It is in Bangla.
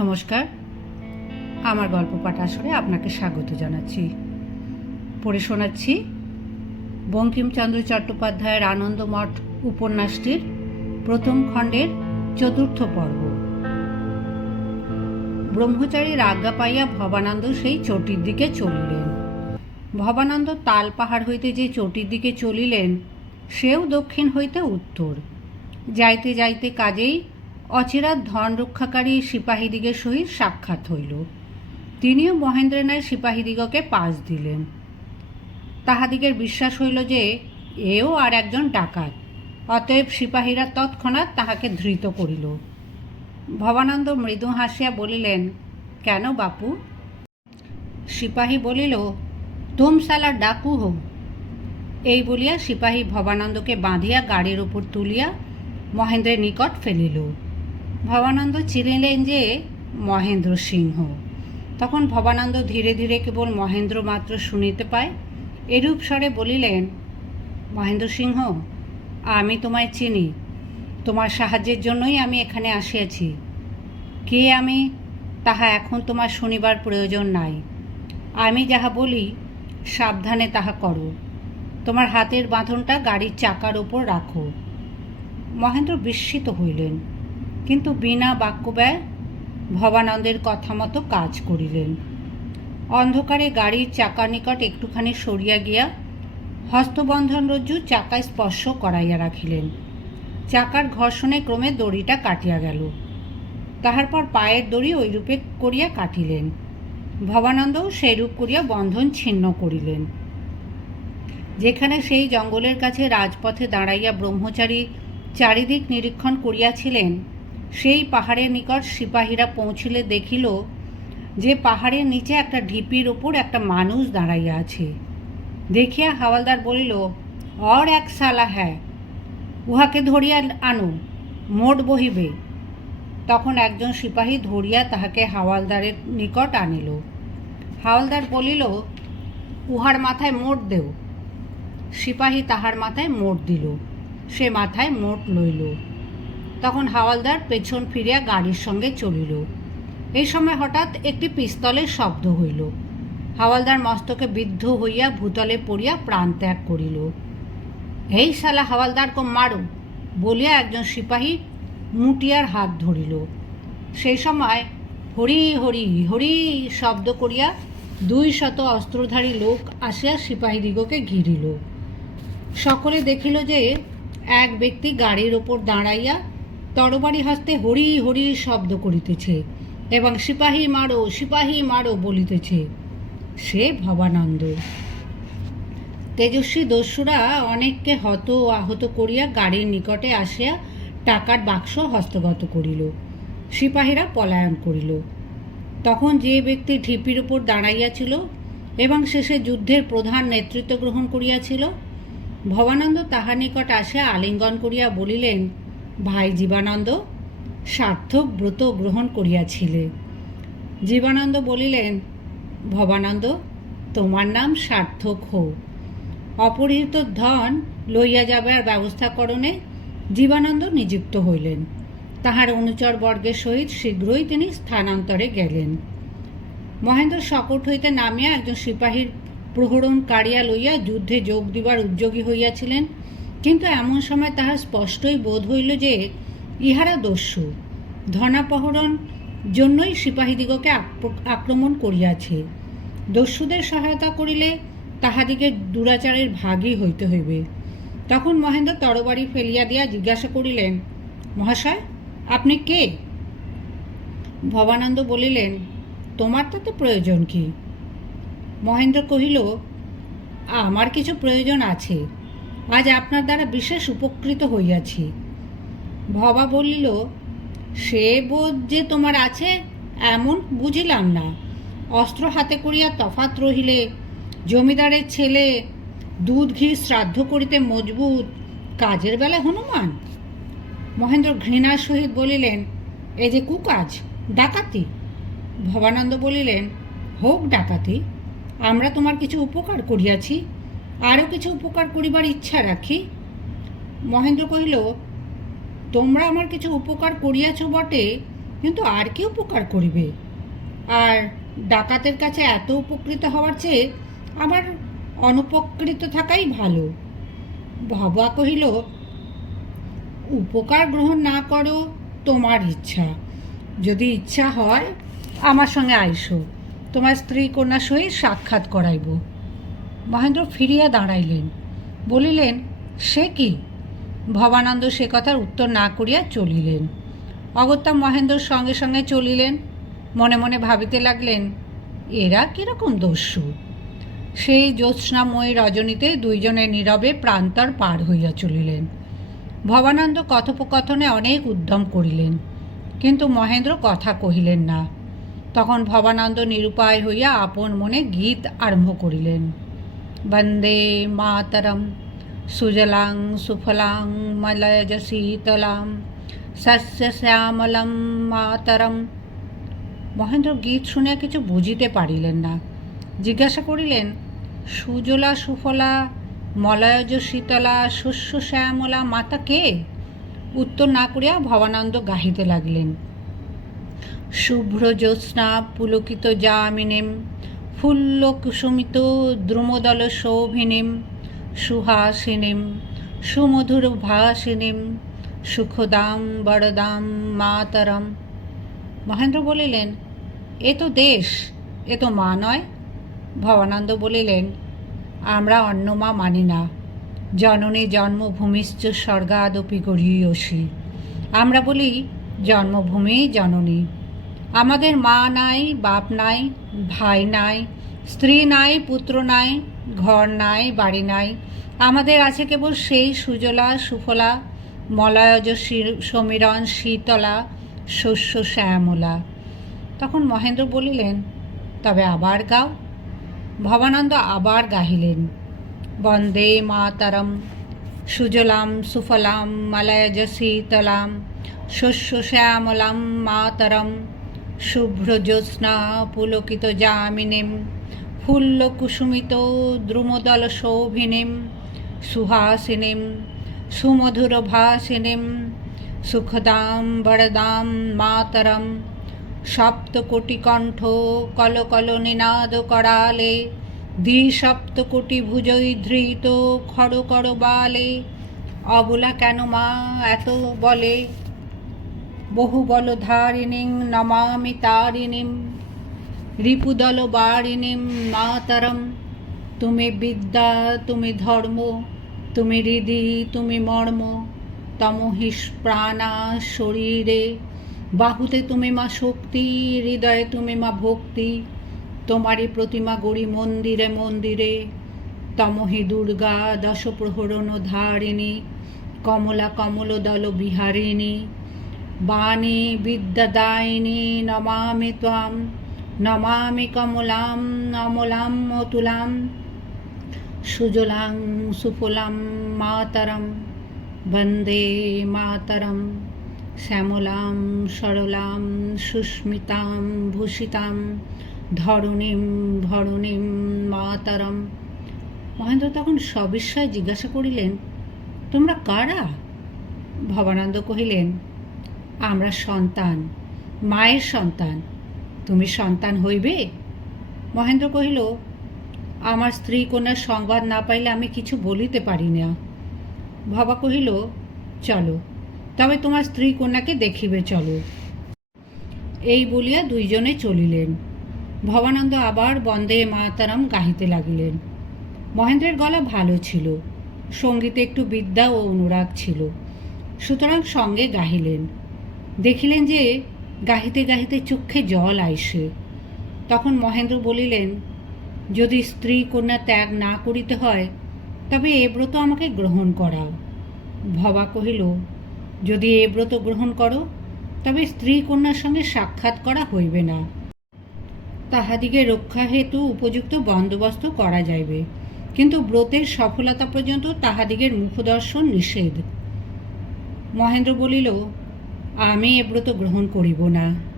নমস্কার। আমার গল্প পাঠ আসরে আপনাকে স্বাগত জানাচ্ছি। পড়ে শোনাচ্ছি বঙ্কিমচন্দ্র চট্টোপাধ্যায়ের আনন্দমঠ উপন্যাসটির প্রথম খণ্ডের চতুর্থ পর্ব। ব্রহ্মচারীর আজ্ঞা পাইয়া ভবানন্দ সেই চটির দিকে চলিলেন। ভবানন্দ তাল পাহাড় হইতে যে চটির দিকে চলিলেন, সেও দক্ষিণ হইতে উত্তর। যাইতে যাইতে কাজেই অচিরাত ধন রক্ষাকারী সিপাহীদিগের সহিত সাক্ষাৎ হইল। তিনিও মহেন্দ্রনাথ সিপাহীদিগকে পাশ দিলেন। তাহাদিগের বিশ্বাস হইল যে, এও আর একজন ডাকাত, অতএব সিপাহীরা তৎক্ষণাৎ তাহাকে ধৃত করিল। ভবানন্দ মৃদু হাসিয়া বলিলেন, কেন বাপু? সিপাহী বলিল তুম সালা ডাকু হো। এই বলিয়া সিপাহী ভবানন্দকে বাঁধিয়া গাড়ির উপর তুলিয়া মহেন্দ্রের নিকট ফেলিল। ভবানন্দ চিনিলেন যে মহেন্দ্র সিংহ। তখন ভবানন্দ ধীরে ধীরে কেবল মহেন্দ্র মাত্র শুনিতে পায়। এরূপ স্বরে বলিলেন, মহেন্দ্র সিংহ, আমি তোমায় চিনি। তোমার সাহায্যের জন্যই আমি এখানে আসিয়াছি। কে আমি, তাহা এখন তোমার শুনিবার প্রয়োজন নাই। আমি যাহা বলি, সাবধানে তাহা করো। তোমার হাতের বাঁধনটা গাড়ির চাকার ওপর রাখো মহেন্দ্র বিস্মিত হইলেন। কিন্তু বিনা বাক্যব্যয় ভবানন্দের কথা মতো কাজ করিলেন। অন্ধকারে গাড়ির চাকার নিকট একটুখানি সরিয়া গিয়া হস্তবন্ধন রজ্জু চাকায় স্পর্শ করাইয়া রাখিলেন। চাকার ঘর্ষণে ক্রমে দড়িটা কাটিয়া গেল। তাহার পর পায়ের দড়ি ওইরূপে করিয়া কাটিলেন। ভবানন্দও সেইরূপ করিয়া বন্ধন ছিন্ন করিলেন। যেখানে সেই জঙ্গলের কাছে রাজপথে দাঁড়াইয়া ব্রহ্মচারী চারিদিক নিরীক্ষণ করিয়াছিলেন সেই পাহাড়ের নিকট সিপাহীরা পৌঁছিলে, দেখিল যে পাহাড়ের নিচে একটা ঢিপির ওপর একটা মানুষ দাঁড়াইয়া আছে। দেখিয়া হাওয়ালদার বলিল, অর এক সালা হ্যাঁ উহাকে ধরিয়া আনো, মোট বহিবে। তখন একজন সিপাহী ধরিয়া তাহাকে হাওয়ালদারের নিকট আনিল। হাওয়ালদার বলিল, উহার মাথায় মোট দেও। সিপাহী তাহার মাথায় মোট দিল, সে মাথায় মোট লইল। তখন হাওয়ালদার পেছন ফিরিয়া গাড়ির সঙ্গে চলিল। এই সময় হঠাৎ একটি পিস্তলের শব্দ হইল। হাওয়ালদার মস্তকে বিদ্ধ হইয়া ভূতলে পড়িয়া প্রাণ ত্যাগ করিল। এই শালা হাওয়ালদার কো মারো, বলিয়া একজন সিপাহী মুটিয়ার হাত ধরিল। সেই সময় হরি হরি হরি শব্দ করিয়া দুই শত অস্ত্রধারী লোক আসিয়া সিপাহীদিগকে ঘিরিল। সকলে দেখিল যে এক ব্যক্তি গাড়ির ওপর দাঁড়াইয়া তরবারি হস্তে হরি হরি শব্দ করিতেছে, এবং সিপাহী মারো সিপাহী মারো বলিতেছে, সে ভবানন্দ। তেজস্বী দস্যুরা অনেককে হত আহত করিয়া গাড়ির নিকটে আসিয়া টাকার বাক্স হস্তগত করিল। সিপাহীরা পলায়ন করিল। তখন যে ব্যক্তি ঢিপির উপর দাঁড়াইয়াছিল এবং শেষে যুদ্ধের প্রধান নেতৃত্ব গ্রহণ করিয়াছিল, ভবানন্দ তাহার নিকট আসিয়া আলিঙ্গন করিয়া বলিলেন ভাই জীবানন্দ সার্থক ব্রত গ্রহণ করিয়াছিলে। জীবানন্দ বলিলেন, ভবানন্দ, তোমার নাম সার্থক হো অপহৃত ধন লইয়া যাবার ব্যবস্থাকরণে জীবানন্দ নিযুক্ত হইলেন। তাহার অনুচর বর্গের সহিত শীঘ্রই তিনি স্থানান্তরে গেলেন। মহেন্দ্র শকট হইতে নামিয়া একজন সিপাহীর প্রহরণ কাড়িয়া লইয়া যুদ্ধে যোগ দিবার উদ্যোগী হইয়াছিলেন। কিন্তু এমন সময় তাহার স্পষ্টই বোধ হইল যে ইহারা দস্যু। ধনাপহরণ জন্যই সিপাহীদিগকে আক্র- আক্রমণ করিয়াছে। দস্যুদের সহায়তা করিলে তাহাদিকে দুরাচারের ভাগই হইতে হইবে। তখন মহেন্দ্র তরবারি ফেলিয়া দিয়া জিজ্ঞাসা করিলেন, মহাশয়, আপনি কে? ভবানন্দ বলিলেন, তোমার তাতে প্রয়োজন কি? মহেন্দ্র কহিল, আমার কিছু প্রয়োজন আছে। আজ আপনার দ্বারা বিশেষ উপকৃত হইয়াছি। ভবা বলিল, সে বোধ যে তোমার আছে, এমন বুঝিলাম না। অস্ত্র হাতে করিয়া তফাত রহিলে জমিদারের ছেলে, দুধ ঘি শ্রাদ্ধ করিতে মজবুত, কাজের বেলা হনুমান? মহেন্দ্র ঘৃণার সহিত বলিলেন, এ যে কুকাজ, ডাকাতি? ভবানন্দ বলিলেন, হোক ডাকাতি, আমরা তোমার কিছু উপকার করিয়াছি। আরও কিছু উপকার করিবার ইচ্ছা রাখি? মহেন্দ্র কহিল, তোমরা আমার কিছু উপকার করিয়াছ বটে, কিন্তু আর কি উপকার করিবে? আর ডাকাতের কাছে এত উপকৃত হওয়ার চেয়ে আমার অনুপকৃত থাকাই ভালো। ভবা কহিল, উপকার গ্রহণ না করো, তোমার ইচ্ছা। যদি ইচ্ছা হয়, আমার সঙ্গে আইসো। তোমার স্ত্রী কন্যা সহিত সাক্ষাৎ করাইব। মহেন্দ্র ফিরিয়া দাঁড়াইলেন। বলিলেন, সে কি? ভবানন্দ সে কথার উত্তর না করিয়া চলিলেন। অগত্যা মহেন্দ্রর সঙ্গে সঙ্গে চলিলেন। মনে মনে ভাবিতে লাগলেন, এরা কীরকম দস্যু? সেই জ্যোৎস্নাময়ী রজনীতে দুইজনে নীরবে প্রান্তর পার হইয়া চলিলেন। ভবানন্দ কথোপকথনে অনেক উদ্যম করিলেন, কিন্তু মহেন্দ্র কথা কহিলেন না। তখন ভবানন্দ নিরুপায় হইয়া আপন মনে গীত আরম্ভ করিলেন। বন্দে মাতরম সুজলাং সুফলাং মলয়জ শীতলাম শস্য শ্যামলম মাতরম মহেন্দ্র গীত শুনিয়া কিছু বুঝিতে পারিলেন না। জিজ্ঞাসা করিলেন, সুজলা, সুফলা মলয়জ শীতলা শস্য শ্যামলা মাতা কে? উত্তর না করিয়া ভবানন্দ গাহিতে লাগিলেন। শুভ্র জ্যোৎস্না পুলকিত যামিনীম ফুল্ল কুসুমিত দ্রুমদল শোভিনীম সুহাসিনীম সুমধুর ভাসিনীম সুখদাম বড়দাম মাতরম। মহেন্দ্র বলিলেন, এ তো দেশ, এ তো মা নয়? ভবানন্দ বলিলেন, আমরা অন্য মা মানি না। জননী জন্মভূমিশ্চ স্বর্গাদপি গড়িয়সী। আমরা বলি, জন্মভূমি জননী। আমাদের মা নাই, বাপ নাই, ভাই নাই, স্ত্রী নাই, পুত্র নাই, ঘর নাই, বাড়ি নাই। আমাদের আছে কেবল সেই সুজলা, সুফলা, মলয়জ সমীরণ, শীতলা, শস্য, শ্যামলা। তখন মহেন্দ্র বলিলেন, তবে আবার গাও। ভবানন্দ আবার গাহিলেন, বন্দে মাতরম, সুজলাম, সুফলাম, মলয়জ, শীতলাম, শস্য, শ্যামলাম, মাতরম। শুভ্র জ্যোৎস্না পুলকিত যামিনীম ফুল্ল কুসুমিত দ্রুমদল শোভিনীম সুহাসিনীম সুমধুর ভাসিনীম সুখদাম বরদাম মাতরম, সপ্তকোটিকণ্ঠ কল কল নিনাদ করালে দ্বিসপ্তকোটি ভুজই ধৃত খড় বালে অবলা কেন মা এত বলে? বহু বল ধারিণীং নমামি তারিণীম রিপুদল বারিণীম মাতরম। তুমি বিদ্যা, তুমি ধর্ম, তুমি হৃদি, তুমি মর্ম তমহিস প্রাণা শরীরে। বাহুতে তুমি মা শক্তি, হৃদয়ে তুমি মা ভক্তি, তোমারই প্রতিমা গড়ি মন্দিরে মন্দিরে। তমহি দুর্গা দশ প্রহরণ ধারিণী, কমলা কমল দল বিহারিণী। বাণী বিদ্যাদায়িনী নমামি ত্বাম নমামি কমলাম অমলাম অতুলাম সুজলাং সুফলাম মাতরম বন্দে মাতরম শ্যামলাম সরলাম সুস্মিতাম ভূষিতাম ধরণীম ধরণীম মাতরম। মহেন্দ্র তখন সবিস্ময়ে জিজ্ঞাসা করিলেন, তোমরা কারা? ভবানন্দ কহিলেন আমরা সন্তান, মায়ের সন্তান। তুমি সন্তান হইবে? মহেন্দ্র কহিল, আমার স্ত্রী কন্যার সংবাদ না পাইলে আমি কিছু বলিতে পারি না। ভবা কহিল, চলো, তবে তোমার স্ত্রী কন্যাকে দেখিবে, চলো। এই বলিয়া দুইজনে চলিলেন। ভবানন্দ আবার বন্দে মাতারাম গাহিতে লাগিলেন। মহেন্দ্রের গলা ভালো ছিল, সঙ্গীতে একটু বিদ্যা ও অনুরাগ ছিল। সুতরাং সঙ্গে গাহিলেন। দেখিলেন যে গাহিতে গাহিতে চক্ষে জল আইসে। তখন মহেন্দ্র বলিলেন, যদি স্ত্রী কন্যা ত্যাগ না করিতে হয়, তবে এ ব্রত আমাকে গ্রহণ করাও। ভবা কহিল, যদি এ ব্রত গ্রহণ করো, তবে স্ত্রী কন্যার সঙ্গে সাক্ষাৎ করা হইবে না। তাহাদিগে রক্ষা হেতু উপযুক্ত বন্দোবস্ত করা যাইবে, কিন্তু ব্রতের সফলতা পর্যন্ত তাহাদিগের মুখদর্শন নিষেধ। মহেন্দ্র বলিল আমি এব্রত গ্রহণ করিব না।